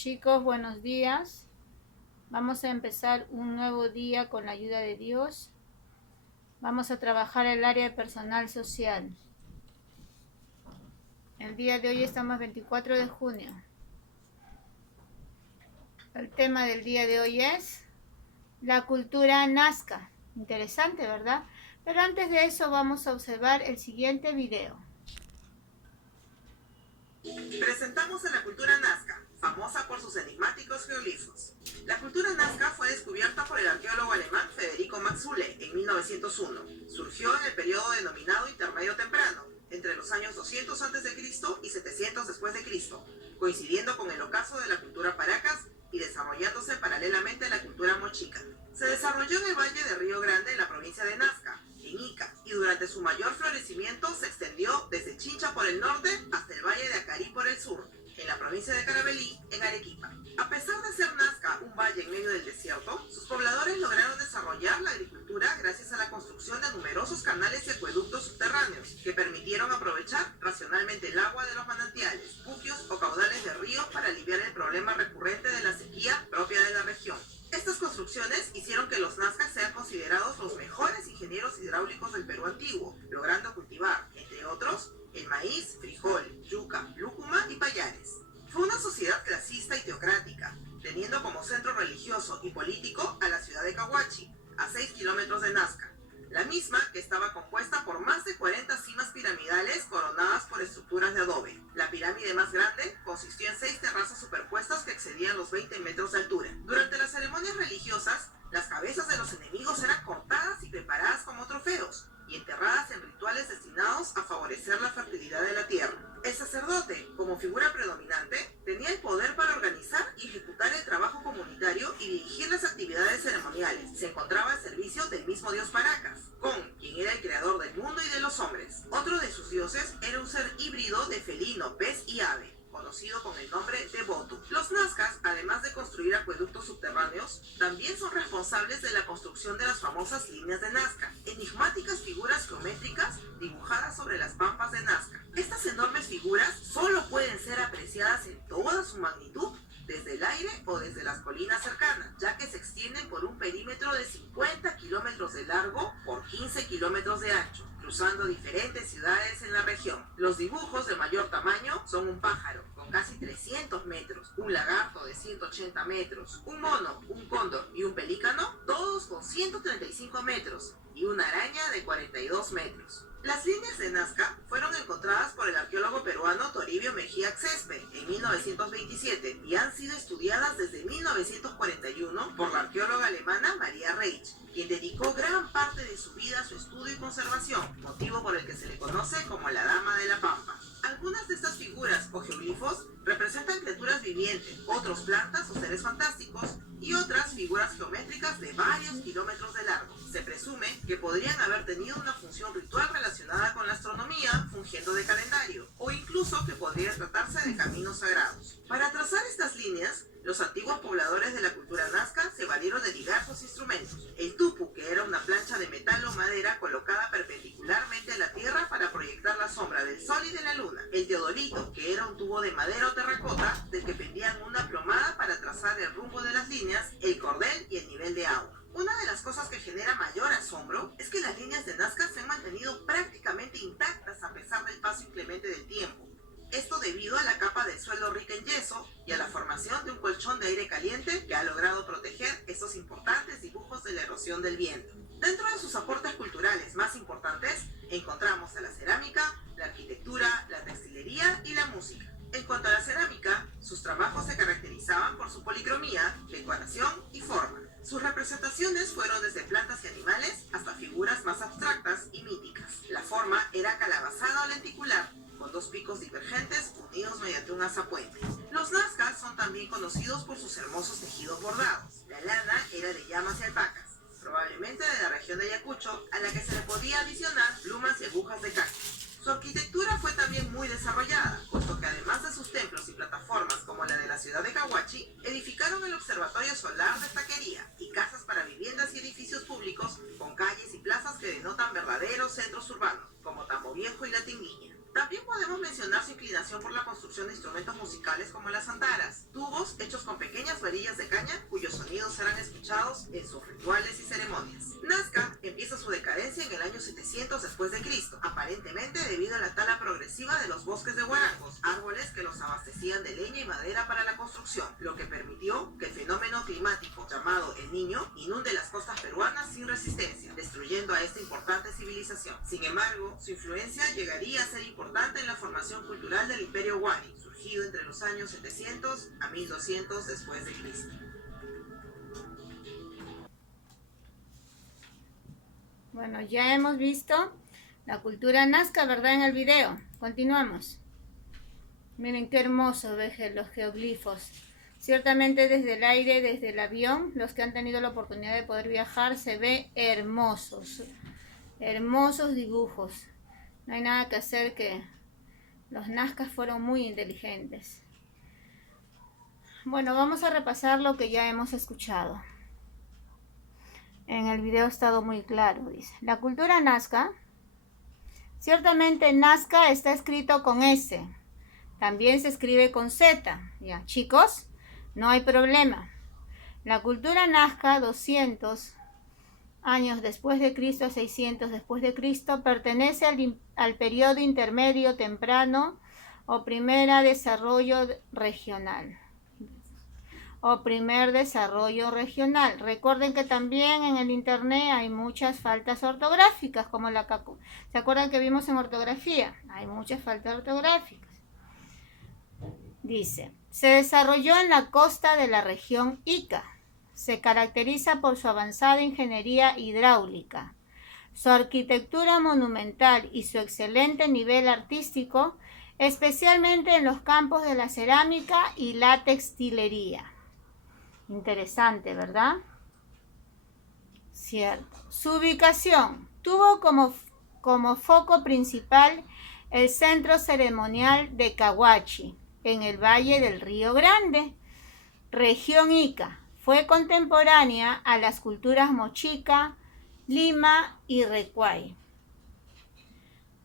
Chicos, buenos días. Vamos a empezar un nuevo día con la ayuda de Dios. Vamos a trabajar el área de personal social. El día de hoy estamos 24 de junio. El tema del día de hoy es la cultura nazca. Interesante, ¿verdad? Pero antes de eso vamos a observar el siguiente video. Presentamos a la cultura nazca, famosa por sus enigmáticos geoglifos. La cultura nazca fue descubierta por el arqueólogo alemán Federico Maxule en 1901. Surgió en el periodo denominado Intermedio Temprano, entre los años 200 a.C. y 700 después de Cristo, coincidiendo con el ocaso de la cultura Paracas y desarrollándose paralelamente a la cultura mochica. Se desarrolló en el valle de Río Grande, en la provincia de Nazca, en Ica, y durante su mayor florecimiento se extendió desde Chincha por el norte hasta el valle de Acarí por el sur, en la provincia de Carabalí, en Arequipa. A pesar de ser Nazca un valle en medio del desierto, sus pobladores lograron desarrollar la agricultura gracias a la construcción de numerosos canales y acueductos subterráneos que permitieron aprovechar racionalmente el agua de los manantiales, puquios o caudales de ríos para aliviar el problema recurrente de la sequía propia de la región. Estas construcciones hicieron que los nazcas sean considerados los mejores ingenieros hidráulicos del Perú antiguo, logrando cultivar, entre otros, el maíz, frijol, yuca, lúcuma y payares. Fue una sociedad clasista y teocrática, teniendo como centro religioso y político a la ciudad de Cahuachi, a 6 kilómetros de Nazca, la misma que estaba compuesta por más de 40 cimas piramidales coronadas por estructuras de adobe. La pirámide más grande consistió en 6 terrazas superpuestas que excedían los 20 metros de altura. Durante las ceremonias religiosas, las cabezas de los enemigos eran cortadas y preparadas como trofeos y enterradas en rituales destinados a favorecer la fertilidad de la tierra. El sacerdote, como figura predominante, tenía el poder para organizar y ejecutar el trabajo comunitario y dirigir las actividades ceremoniales. Se encontraba al servicio del mismo dios Paracas, Con, quien era el creador del mundo y de los hombres. Otro de sus dioses era un ser híbrido de felino, pez y ave, conocido con el nombre de Botu. Los nazcas, además de construir acueductos subterráneos, también son responsables de la construcción de las famosas líneas de Nazca, enigmáticas figuras geométricas dibujadas sobre las pampas de Nazca. Estas enormes figuras solo pueden ser apreciadas en toda su magnitud desde el aire o desde las colinas cercanas, ya que se extienden por un perímetro de 50 kilómetros de largo por 15 kilómetros de ancho, cruzando diferentes ciudades en la región. Los dibujos de mayor tamaño son un pájaro con casi 300 metros, un lagarto de 180 metros, un mono, un cóndor y un pelícano, todos con 135 metros, y una araña de 42 metros. Las líneas de Nazca fueron encontradas por el arqueólogo peruano Toribio Mejía Xespe en 1927 y han sido estudiadas desde 1941 por la arqueóloga alemana Maria Reich, quien dedicó gran parte de su vida a su estudio y conservación, motivo por el que se le conoce como la Dama de la Pampa. Algunas de estas figuras o geoglifos representan criaturas vivientes, otros plantas o seres fantásticos, y otras figuras geométricas de varios kilómetros de largo. Se presume que podrían haber tenido una función ritual relacionada con la astronomía, fungiendo de calendario, o incluso que podría tratarse de caminos sagrados. Para trazar estas líneas, los antiguos pobladores de la cultura nazca se valieron de diversos instrumentos. El tupu, que era una plancha de metal o madera colocada perpendicularmente a la tierra para proyectar la sombra del sol y de la luna. El teodolito, que era un tubo de madera o terracota del que pendían una plomada para trazar el rumbo de las líneas, el cordel y el nivel de agua. Una de las cosas que genera mayor asombro es que las líneas de Nazca se han mantenido prácticamente intactas a pesar del paso inclemente del tiempo. Esto debido a la capa del suelo rica en yeso y a la formación de un colchón de aire caliente que ha logrado proteger estos importantes dibujos de la erosión del viento. Dentro de sus aportes culturales más importantes encontramos a la cerámica, la arquitectura, la textilería y la música. En cuanto a la cerámica, sus trabajos se caracterizaban por su policromía, decoración y forma. Sus representaciones fueron desde plantas y animales hasta figuras más abstractas y míticas. La forma era calabazada o lenticular, con dos picos divergentes unidos mediante un azapuente. Los nazcas son también conocidos por sus hermosos tejidos bordados. La lana era de llamas y alpacas, probablemente de la región de Ayacucho, a la que se le podía adicionar plumas y agujas de cactus. Su arquitectura fue también muy desarrollada, puesto que además de sus templos y plataformas como la de la ciudad de Cahuachi, edificaron el observatorio solar de Taquería y casas para viviendas y edificios públicos con calles y plazas que denotan verdaderos centros urbanos, como Tambo Viejo y La Tinguiña. También podemos mencionar su inclinación por la construcción de instrumentos musicales como las antaras, tubos hechos con pequeñas varillas de caña cuyos sonidos serán escuchados en sus rituales y ceremonias. Nazca empieza su decadencia en el año 700 después de Cristo, aparentemente debido a la tala progresiva de los bosques de guarangos, árboles que los abastecían de leña y madera para la construcción, lo que permitió que el fenómeno climático llamado El Niño inunde las costas peruanas sin resistencia, destruyendo a esta importante civilización. Sin embargo, su influencia llegaría a ser importante en la formación cultural del Imperio Wari, surgido entre los años 700 a 1200 después de Cristo. Bueno, ya hemos visto la cultura nazca, ¿verdad? En el video. Continuamos. Miren qué hermoso ven los geoglifos. Ciertamente desde el aire, desde el avión, los que han tenido la oportunidad de poder viajar, se ve hermosos. Hermosos dibujos. No hay nada que hacer, que los nazcas fueron muy inteligentes. Bueno, vamos a repasar lo que ya hemos escuchado. En el video ha estado muy claro, dice. La cultura nazca, ciertamente nazca está escrito con S. También se escribe con Z. Ya, chicos, no hay problema. La cultura nazca, 200 años después de Cristo a 600 después de Cristo, pertenece al periodo intermedio temprano o primer desarrollo regional. Recuerden que también en el internet hay muchas faltas ortográficas, como ¿se acuerdan que vimos en ortografía? Hay muchas faltas ortográficas. Dice, se desarrolló en la costa de la región Ica. Se caracteriza por su avanzada ingeniería hidráulica, su arquitectura monumental y su excelente nivel artístico, especialmente en los campos de la cerámica y la textilería. Interesante, ¿verdad? Cierto. Su ubicación tuvo como foco principal el centro ceremonial de Cahuachi, en el valle del Río Grande, región Ica. Fue contemporánea a las culturas Mochica, Lima y Recuay.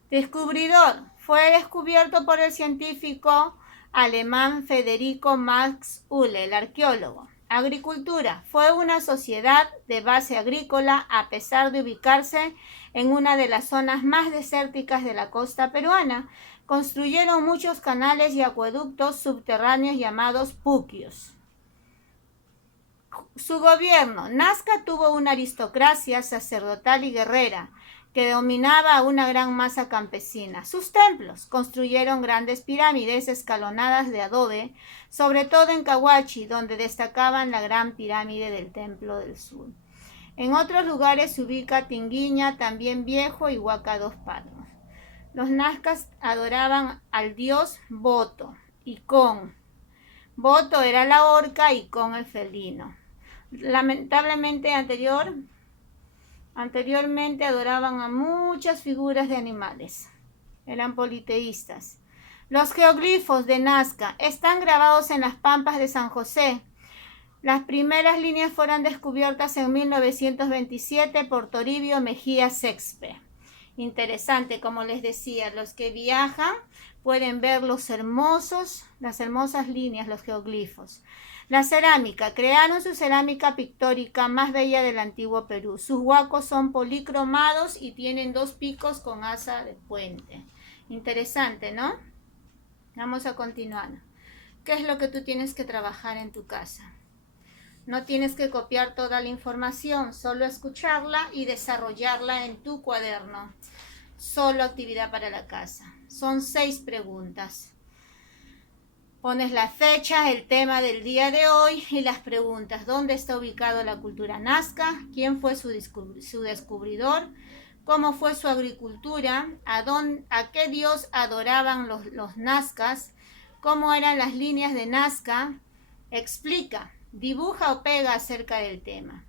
Descubridor. Fue descubierto por el científico alemán Federico Max Uhle, el arqueólogo. Agricultura. Fue una sociedad de base agrícola a pesar de ubicarse en una de las zonas más desérticas de la costa peruana. Construyeron muchos canales y acueductos subterráneos llamados puquios. Su gobierno. Nazca tuvo una aristocracia sacerdotal y guerrera que dominaba a una gran masa campesina. Sus templos. Construyeron grandes pirámides escalonadas de adobe, sobre todo en Cahuachi, donde destacaban la gran pirámide del Templo del Sur. En otros lugares se ubica Tinguiña, también viejo, y Huaca Dos Palos. Los nazcas adoraban al dios Boto y Con. Boto era la orca y Con el felino. Lamentablemente anteriormente adoraban a muchas figuras de animales. Eran politeístas. Los geoglifos de Nazca están grabados en las pampas de San José. Las primeras líneas fueron descubiertas en 1927 por Toribio Mejía Sexpe. Interesante, como les decía, los que viajan pueden ver las hermosas líneas, los geoglifos. La cerámica. Crearon su cerámica pictórica más bella del antiguo Perú. Sus huacos son policromados y tienen 2 picos con asa de puente. Interesante, ¿no? Vamos a continuar. ¿Qué es lo que tú tienes que trabajar en tu casa? No tienes que copiar toda la información, solo escucharla y desarrollarla en tu cuaderno. Solo actividad para la casa. Son 6 preguntas. Pones la fecha, el tema del día de hoy y las preguntas. ¿Dónde está ubicado la cultura nazca? ¿Quién fue su descubridor? ¿Cómo fue su agricultura? ¿A qué dios adoraban los nazcas? ¿Cómo eran las líneas de Nazca? Explica, dibuja o pega acerca del tema.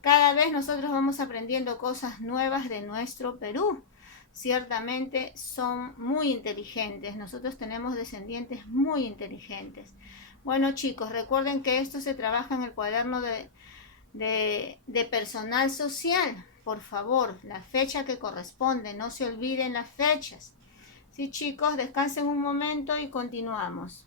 Cada vez nosotros vamos aprendiendo cosas nuevas de nuestro Perú. Ciertamente son muy inteligentes. Nosotros tenemos descendientes muy inteligentes. Bueno, chicos, recuerden que esto se trabaja en el cuaderno de personal social. Por favor, la fecha que corresponde, no se olviden las fechas. Sí, chicos, descansen un momento y continuamos.